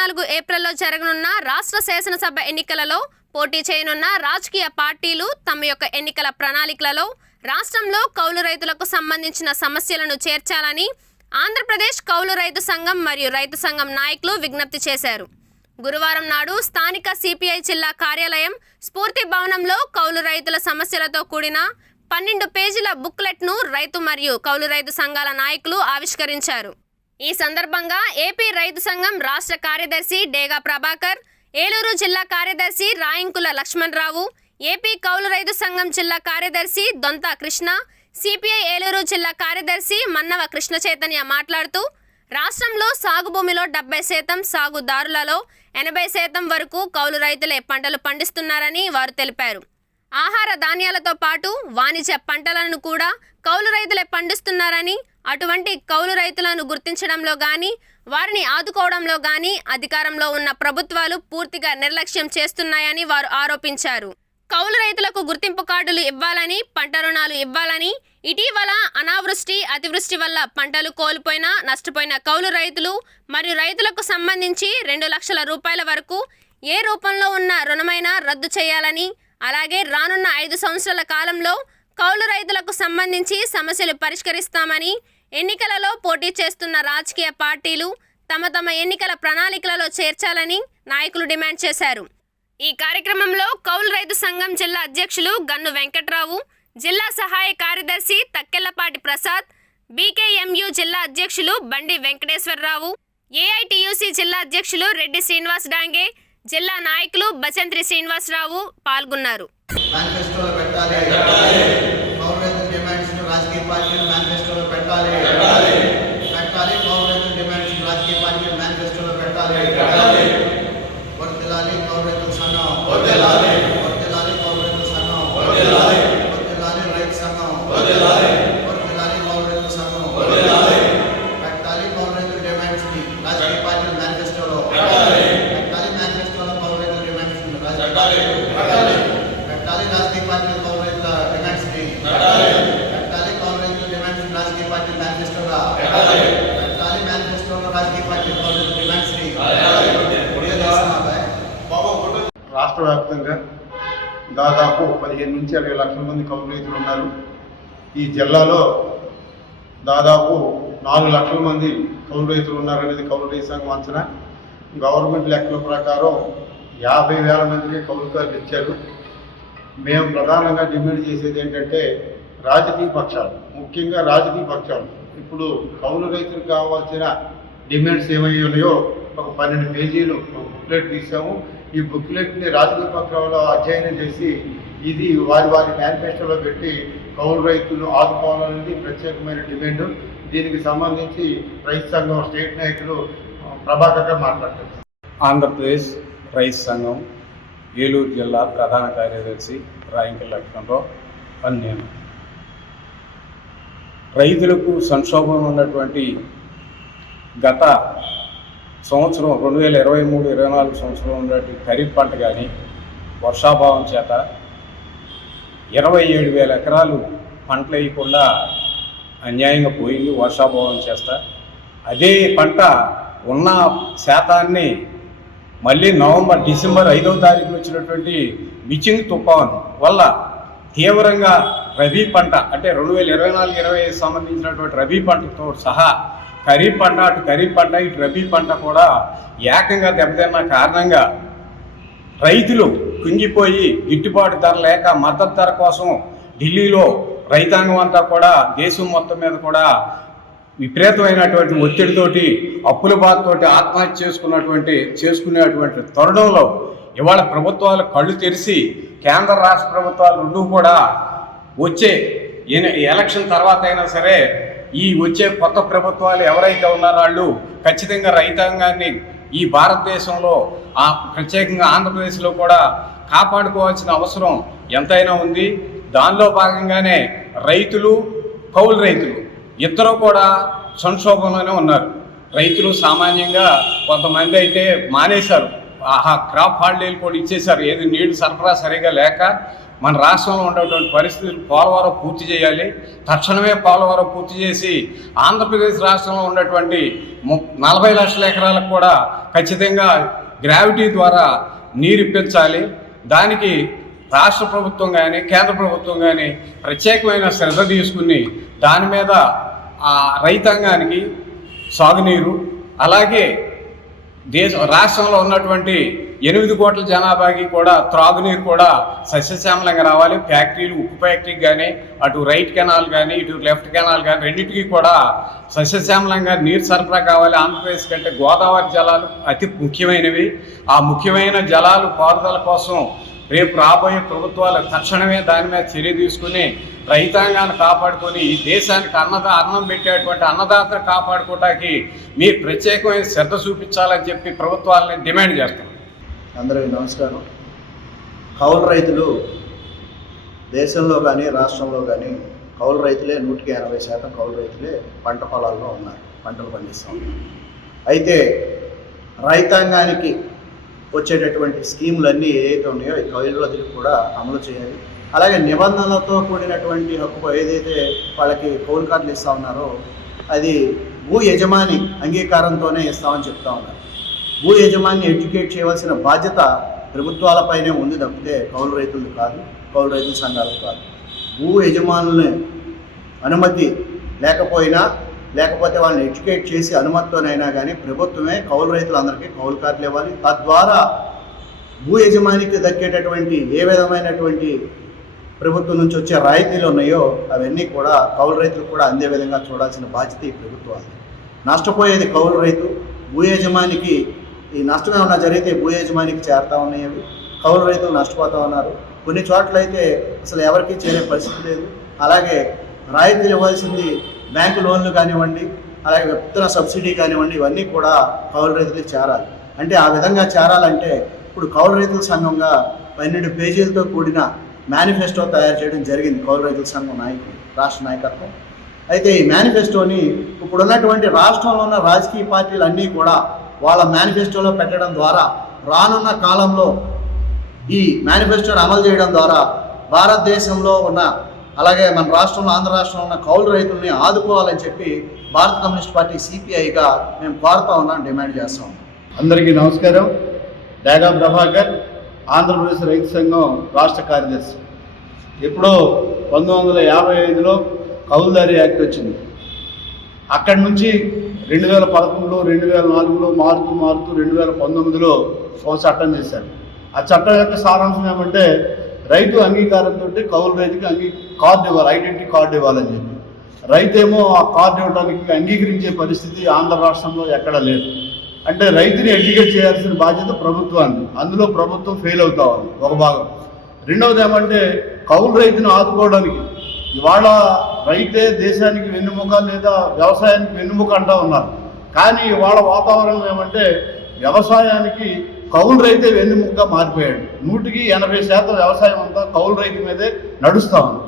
నాలుగు ఏప్రిల్లో జరగనున్న రాష్ట్ర శాసనసభ ఎన్నికలలో పోటీ చేయనున్న రాజకీయ పార్టీలు తమ యొక్క ఎన్నికల ప్రణాళికలలో రాష్ట్రంలో కౌలు రైతులకు సంబంధించిన సమస్యలను చేర్చాలని ఆంధ్రప్రదేశ్ కౌలు రైతు సంఘం మరియు రైతు సంఘం నాయకులు విజ్ఞప్తి చేశారు. గురువారం నాడు స్థానిక సిపిఐ జిల్లా కార్యాలయం స్ఫూర్తి భవనంలో కౌలు రైతుల సమస్యలతో కూడిన పన్నెండు పేజీల బుక్లెట్ను రైతు మరియు కౌలు రైతు సంఘాల నాయకులు ఆవిష్కరించారు. ఈ సందర్భంగా ఏపీ రైతు సంఘం రాష్ట్ర కార్యదర్శి డేగా ప్రభాకర్ ఏలూరు జిల్లా కార్యదర్శి రాయింకుల లక్ష్మణరావు ఏపీ కౌలు రైతు సంఘం జిల్లా కార్యదర్శి దొంత కృష్ణ సిపిఐ ఏలూరు జిల్లా కార్యదర్శి మన్నవ కృష్ణ చైతన్య మాట్లాడుతూ రాష్ట్రంలో సాగు భూమిలో డెబ్బై శాతం సాగుదారులలో ఎనభై శాతం వరకు కౌలు రైతులే పంటలు పండిస్తున్నారని వారు తెలిపారు. ఆహార ధాన్యాలతో పాటు వాణిజ్య పంటలను కూడా కౌలు రైతులే పండిస్తున్నారని అటువంటి కౌలు రైతులను గుర్తించడంలో కానీ వారిని ఆదుకోవడంలో కానీ అధికారంలో ఉన్న ప్రభుత్వాలు పూర్తిగా నిర్లక్ష్యం చేస్తున్నాయని వారు ఆరోపించారు. కౌలు రైతులకు గుర్తింపు కార్డులు ఇవ్వాలని పంట రుణాలు ఇవ్వాలని ఇటీవల అనావృష్టి అతివృష్టి వల్ల పంటలు కోల్పోయిన నష్టపోయిన కౌలు రైతులు మరియు రైతులకు సంబంధించి రెండు లక్షల రూపాయల వరకు ఏ రూపంలో ఉన్న రుణమైనా రద్దు చేయాలని అలాగే రానున్న ఐదు సంవత్సరాల కాలంలో కౌలు రైతులకు సంబంధించి సమస్యలు పరిష్కరిస్తామని ఎన్నికలలో పోటీ చేస్తున్న రాజకీయ పార్టీలు తమ తమ ఎన్నికల ప్రణాళికలలో చేర్చాలని నాయకులు డిమాండ్ చేశారు. ఈ కార్యక్రమంలో కౌలు రైతు సంఘం జిల్లా అధ్యక్షులు గన్ను వెంకట్రావు జిల్లా సహాయ కార్యదర్శి తక్కెళ్ళపాటి ప్రసాద్ బీకేఎంయు జిల్లా అధ్యక్షులు బండి వెంకటేశ్వరరావు ఏఐటియుసి జిల్లా అధ్యక్షులు రెడ్డి శ్రీనివాస్ డాంగే జిల్లా నాయకులు బచంత్రి శ్రీనివాసరావు పాల్గొన్నారు. మేనిఫెస్టోలో పెట్టాలి పౌర రైతుల డిమాండ్స్ రాజకీయ పార్టీలు మేనిఫెస్టోలో పెట్టాలి పెట్టాలి పౌర రైతుల డిమాండ్స్ రాజకీయ పార్టీలు మేనిఫెస్టోలో పెట్టాలి వర్తిల్లాలి పౌర రైతుల సంఘం వర్తిల్లాలి పౌర రైతుల సంఘం వర్తిల్లాలి రైతు సంఘం వర్తిల్లాలి పౌర రైతుల సంఘం పెట్టాలి పౌర రైతుల డిమాండ్స్ రాజకీయ పార్టీలు మేనిఫెస్టోలో పెట్టాలి మేనిఫెస్టోలో పౌర రైతుల డిమాండ్స్ రాజకీయ పెట్టాలి రాజకీయ పార్టీల పౌర రైతుల డిమాండ్స్ని పెట్టాలి పౌర రైతుల డిమాండ్స్ రాజకీయ పార్టీల మేనిఫెస్టోగా పెట్టాలి మేనిఫెస్టోలో రాజకీయ పార్టీల పౌర రైతుల డిమాండ్స్ని ఇదే చేస్తున్నా అబ్బాయి. రాష్ట్ర వ్యాప్తంగా దాదాపు పదిహేను నుంచి అరవై లక్షల మంది కౌలు రైతులు ఉన్నారు. ఈ జిల్లాలో దాదాపు నాలుగు లక్షల మంది కౌలు రైతులు ఉన్నారనేది కౌలు రైతు సంఘం అంచనా. గవర్నమెంట్ లెక్కల ప్రకారం యాభై వేల మందికి కౌలుకారులు ఇచ్చారు. మేము ప్రధానంగా డిమాండ్ చేసేది ఏంటంటే రాజకీయ పక్షాలు ముఖ్యంగా రాజకీయ పక్షాలు. ఇప్పుడు కౌలు రైతులకు కావాల్సిన డిమాండ్స్ ఏమయ్యాయో ఒక పన్నెండు పేజీలు ఒక బుక్లెట్ తీసాము. ఈ బుక్లెట్ని రాజకీయ అధ్యయనం చేసి ఇది వారి వారి మేనిఫెస్టోలో పెట్టి కౌలు రైతులు ఆదుకోవాలనేది ప్రత్యేకమైన డిమాండ్. దీనికి సంబంధించి రైతు సంఘం స్టేట్ నాయకులు ప్రభాకర్ మాట్లాడతారు ఆంధ్రప్రదేశ్ రైతు సంఘం ఏలూరు జిల్లా ప్రధాన కార్యదర్శి రాయింకల లక్ష్మణరావు అని నేను రైతులకు సంక్షోభం ఉన్నటువంటి గత సంవత్సరం రెండు వేల ఇరవై మూడు ఇరవై నాలుగు సంవత్సరం ఉన్నటువంటి ఖరీఫ్ పంట కానీ వర్షాభావం చేత ఇరవై ఏడు వేల ఎకరాలు పంటలు వేయకుండా అన్యాయంగా పోయింది వర్షాభావం చేస్తా అదే పంట ఉన్న శాతాన్ని మళ్ళీ నవంబర్ డిసెంబర్ ఐదవ తారీఖున వచ్చినటువంటి మిచింగ్ తుఫాన్ వల్ల తీవ్రంగా రబీ పంట అంటే రెండు వేల ఇరవై నాలుగు ఇరవై ఐదు సంబంధించినటువంటి రబీ పంటతో సహా ఖరీఫ్ పంట అటు ఖరీఫ్ పంట ఇటు రబీ పంట కూడా ఏకంగా దెబ్బతిన్న కారణంగా రైతులు కుంగిపోయి గిట్టుబాటు ధర లేక మద్దతు ధర కోసం ఢిల్లీలో రైతాంగం అంతా కూడా దేశం మొత్తం మీద కూడా విపరీతమైనటువంటి ఒత్తిడితోటి అప్పుల బాధతోటి ఆత్మహత్య చేసుకున్నటువంటి చేసుకునేటువంటి తరుణంలో ఇవాళ ప్రభుత్వాలు కళ్ళు తెరిచి కేంద్ర రాష్ట్ర ప్రభుత్వాలు రెండు కూడా వచ్చే ఎన- ఎలక్షన్ తర్వాత అయినా సరే ఈ వచ్చే కొత్త ప్రభుత్వాలు ఎవరైతే ఉన్నారో వాళ్ళు ఖచ్చితంగా రైతాంగాన్ని ఈ భారతదేశంలో ఆ ప్రత్యేకంగా ఆంధ్రప్రదేశ్లో కూడా కాపాడుకోవాల్సిన అవసరం ఎంతైనా ఉంది. దానిలో భాగంగానే రైతులు కౌలు రైతులు ఇద్దరు కూడా సంక్షోభంలోనే ఉన్నారు. రైతులు సామాన్యంగా కొంతమంది అయితే మానేశారు. ఆహా క్రాప్ హాలిడేలు కూడా ఇచ్చేశారు. ఏది నీళ్ళు సరఫరా సరిగా లేక మన రాష్ట్రంలో ఉన్నటువంటి పరిస్థితులు పోలవరం పూర్తి చేయాలి. తక్షణమే పోలవరం పూర్తి చేసి ఆంధ్రప్రదేశ్ రాష్ట్రంలో ఉన్నటువంటి ము నలభై లక్షల ఎకరాలకు కూడా ఖచ్చితంగా గ్రావిటీ ద్వారా నీరు ఇప్పించాలి. దానికి రాష్ట్ర ప్రభుత్వం కానీ కేంద్ర ప్రభుత్వం కానీ ప్రత్యేకమైన శ్రద్ధ తీసుకుని దాని మీద ఆ రైతాంగానికి సాగునీరు అలాగే దేశ రాష్ట్రంలో ఉన్నటువంటి ఎనిమిది కోట్ల జనాభాకి కూడా త్రాగునీరు కూడా సస్యశ్యామలంగా రావాలి. ఫ్యాక్టరీలు ఉక్కు ఫ్యాక్టరీకి కానీ అటు రైట్ కెనాల్ కానీ ఇటు లెఫ్ట్ కెనాల్ కానీ రెండింటికి కూడా సస్యశ్యామలంగా నీరు సరఫరా కావాలి. ఆంధ్రప్రదేశ్ కంటే గోదావరి జలాలు అతి ముఖ్యమైనవి. ఆ ముఖ్యమైన జలాలు పారుదల కోసం రేపు రాబోయే ప్రభుత్వాలు తక్షణమే దాని మీద చర్య తీసుకుని రైతాంగాన్ని కాపాడుకొని ఈ దేశానికి అన్నదా అన్నం పెట్టేటువంటి అన్నదాతను కాపాడుకోవడానికి మీరు ప్రత్యేకమైన శ్రద్ధ చూపించాలని చెప్పి ప్రభుత్వాలని డిమాండ్ చేస్తాం అందరికీ నమస్కారం. కౌలు రైతులు దేశంలో కానీ రాష్ట్రంలో కానీ కౌలు రైతులే నూటికి ఎనభై శాతం కౌలు రైతులే పంట పొలాల్లో ఉన్నారు పంటలు పండిస్తూ ఉన్నారు. అయితే రైతాంగానికి వచ్చేటటువంటి స్కీములన్నీ ఏవైతే ఉన్నాయో ఈ కౌలు రైతులకు కూడా అమలు చేయాలి. అలాగే నిబంధనలతో కూడినటువంటి హక్కు ఏదైతే వాళ్ళకి కౌలు కార్డులు ఇస్తా ఉన్నారో అది భూ యజమాని అంగీకారంతోనే ఇస్తామని చెప్తా ఉన్నారు. భూ యజమాని ఎడ్యుకేట్ చేయవలసిన బాధ్యత ప్రభుత్వాలపైనే ఉంది తప్పితే కౌలు రైతులు కాదు కౌలు రైతుల సంఘాలు కాదు. భూ యజమానులని అనుమతి లేకపోయినా లేకపోతే వాళ్ళని ఎడ్యుకేట్ చేసి అనుమతితోనైనా కానీ ప్రభుత్వమే కౌలు రైతులందరికీ కౌలు కార్డులు ఇవ్వాలి. తద్వారా భూ యజమానికి దక్కేటటువంటి ఏ విధమైనటువంటి ప్రభుత్వం నుంచి వచ్చే రాయితీలు ఉన్నాయో అవన్నీ కూడా కౌలు రైతులు కూడా అందే విధంగా చూడాల్సిన బాధ్యత ఈ ప్రభుత్వాలు నష్టపోయేది కౌలు రైతు భూ యజమానికి ఈ నష్టం ఏమైనా జరిగితే భూ యజమానికి చేరుతా ఉన్నాయి అవి. కౌలు రైతులు నష్టపోతా ఉన్నారు. కొన్ని చోట్ల అయితే అసలు ఎవరికీ చేరే పరిస్థితి లేదు. అలాగే రాయితీలు ఇవ్వాల్సింది బ్యాంకు లోన్లు కానివ్వండి అలాగే విత్తన సబ్సిడీ కానివ్వండి ఇవన్నీ కూడా కౌలు రైతులకు చేరాలి. అంటే ఆ విధంగా చేరాలంటే ఇప్పుడు కౌలు రైతుల సంఘంగా పన్నెండు పేజీలతో కూడిన మేనిఫెస్టో తయారు చేయడం జరిగింది కౌలు రైతుల సంఘం నాయకులు రాష్ట్ర నాయకత్వం. అయితే ఈ మేనిఫెస్టోని ఇప్పుడు ఉన్నటువంటి రాష్ట్రంలో ఉన్న రాజకీయ పార్టీలు అన్నీ కూడా వాళ్ళ మేనిఫెస్టోలో పెట్టడం ద్వారా రానున్న కాలంలో ఈ మేనిఫెస్టోని అమలు చేయడం ద్వారా భారతదేశంలో ఉన్న అలాగే మన రాష్ట్రంలో ఆంధ్ర రాష్ట్రంలో ఉన్న కౌలు రైతుల్ని ఆదుకోవాలని చెప్పి భారత కమ్యూనిస్ట్ పార్టీ సిపిఐగా మేము కోరుతా ఉన్నాం డిమాండ్ చేస్తాం అందరికీ నమస్కారం. డేగా ప్రభాకర్ ఆంధ్రప్రదేశ్ రైతు సంఘం రాష్ట్ర కార్యదర్శి. ఎప్పుడో పంతొమ్మిది వందల యాభై ఐదులో కౌలుదారి యాక్ట్ వచ్చింది. అక్కడి నుంచి రెండు వేల పదకొండులో రెండు వేల నాలుగులో మారుతూ మారుతూ రెండు వేల పంతొమ్మిదిలో ఒక చట్టం చేశారు. ఆ చట్టం యొక్క సారాంశం ఏమంటే రైతు అంగీకారంతో కౌలు రైతుకి అంగీ కార్డు ఇవ్వాలి ఐడెంటిటీ కార్డు ఇవ్వాలని చెప్పి. రైతేమో ఆ కార్డు ఇవ్వడానికి అంగీకరించే పరిస్థితి ఆంధ్ర రాష్ట్రంలో ఎక్కడ లేదు. అంటే రైతుని ఎడ్యుకేట్ చేయాల్సిన బాధ్యత ప్రభుత్వాన్ని అందులో ప్రభుత్వం ఫెయిల్ అవుతా ఉంది ఒక భాగం. రెండవది ఏమంటే కౌలు రైతును ఆదుకోవడానికి ఇవాళ రైతే దేశానికి వెన్నుముక లేదా వ్యవసాయానికి వెన్నుముక అంటా ఉన్నారు. కానీ వాళ్ళ వాతావరణం ఏమంటే వ్యవసాయానికి కౌలు రైతే వెన్నుముకగా మారిపోయాడు. నూటికి ఎనభై శాతం వ్యవసాయం అంతా కౌలు రైతు మీదే నడుస్తా ఉంది.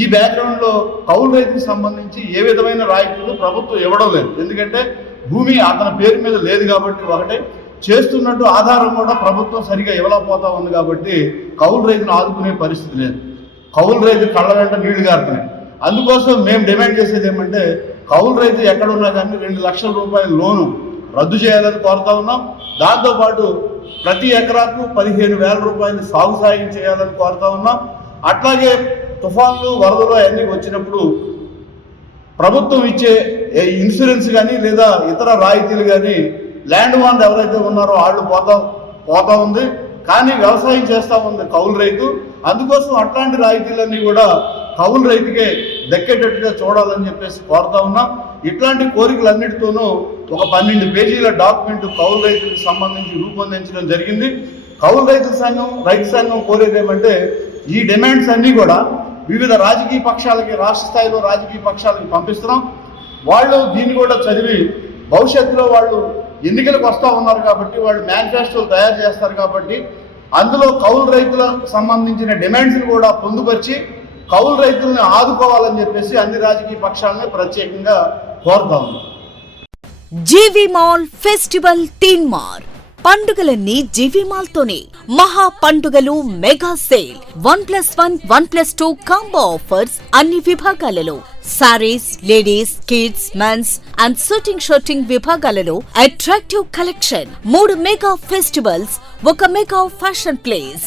ఈ బ్యాక్గ్రౌండ్లో కౌలు రైతుకి సంబంధించి ఏ విధమైన రాయితీలు ప్రభుత్వం ఇవ్వడం లేదు. ఎందుకంటే భూమి అతని పేరు మీద లేదు కాబట్టి ఒకటే. చేస్తున్నట్టు ఆధారం కూడా ప్రభుత్వం సరిగా ఇవ్వలేకపోతా ఉంది కాబట్టి కౌలు రైతును ఆదుకునే పరిస్థితి లేదు. కౌలు రైతు కళ్ళ వెంట నీళ్ళు గారుతున్నాయి. అందుకోసం మేము డిమాండ్ చేసేది ఏమంటే కౌలు రైతు ఎక్కడున్నా కానీ రెండు లక్షల రూపాయల లోను రద్దు చేయాలని కోరుతా ఉన్నాం. దాంతోపాటు ప్రతి ఎకరాకు పదిహేను వేల రూపాయలు సాగు సాయం చేయాలని కోరుతా ఉన్నాం. అట్లాగే తుఫాన్లు వరదలు అవన్నీ వచ్చినప్పుడు ప్రభుత్వం ఇచ్చే ఏ ఇన్సూరెన్స్ కానీ లేదా ఇతర రాయితీలు కానీ ల్యాండ్ వాన్ ఎవరైతే ఉన్నారో వాళ్ళు పోతా పోతా ఉంది. కానీ వ్యవసాయం చేస్తూ ఉంది కౌలు రైతు. అందుకోసం అట్లాంటి రాయితీలన్నీ కూడా కౌలు రైతుకే దక్కేటట్టుగా చూడాలని చెప్పేసి కోరుతా ఉన్నాం. ఇట్లాంటి కోరికలన్నిటితోనూ ఒక పన్నెండు పేజీల డాక్యుమెంట్ కౌలు రైతులకు సంబంధించి రూపొందించడం జరిగింది. కౌలు రైతు సంఘం రైతు సంఘం కోరేది ఏమంటే ఈ డిమాండ్స్ అన్నీ కూడా వివిధ రాజకీయ పక్షాలకి రాష్ట్ర స్థాయిలో రాజకీయ పక్షాలకి పంపిస్తున్నాం. వాళ్ళు దీన్ని కూడా చదివి భవిష్యత్తులో వాళ్ళు ఎన్నికలకు వస్తూ ఉన్నారు కాబట్టి వాళ్ళు మేనిఫెస్టోలు తయారు చేస్తారు కాబట్టి అందులో కౌలు రైతులకు సంబంధించిన డిమాండ్స్ని కూడా పొందుపరిచి కౌలు రైతుల్ని ఆదుకోవాలని చెప్పేసి అన్ని రాజకీయ పక్షాలని ప్రత్యేకంగా కోరుతా జీవి మాల్ ఫెస్టివల్ తీన్ మార్ పండుగలన్నీ జీవిమాల్తోనే మహా పండుగలు mega sale. One plus one one plus two combo offers అన్ని విభాగాలలో. Sarees ladies kids mens and shooting shirting విభాగాలలో అట్రాక్టివ్ కలెక్షన్ మూడు మెగా ఫెస్టివల్స్ ఒక mega fashion place.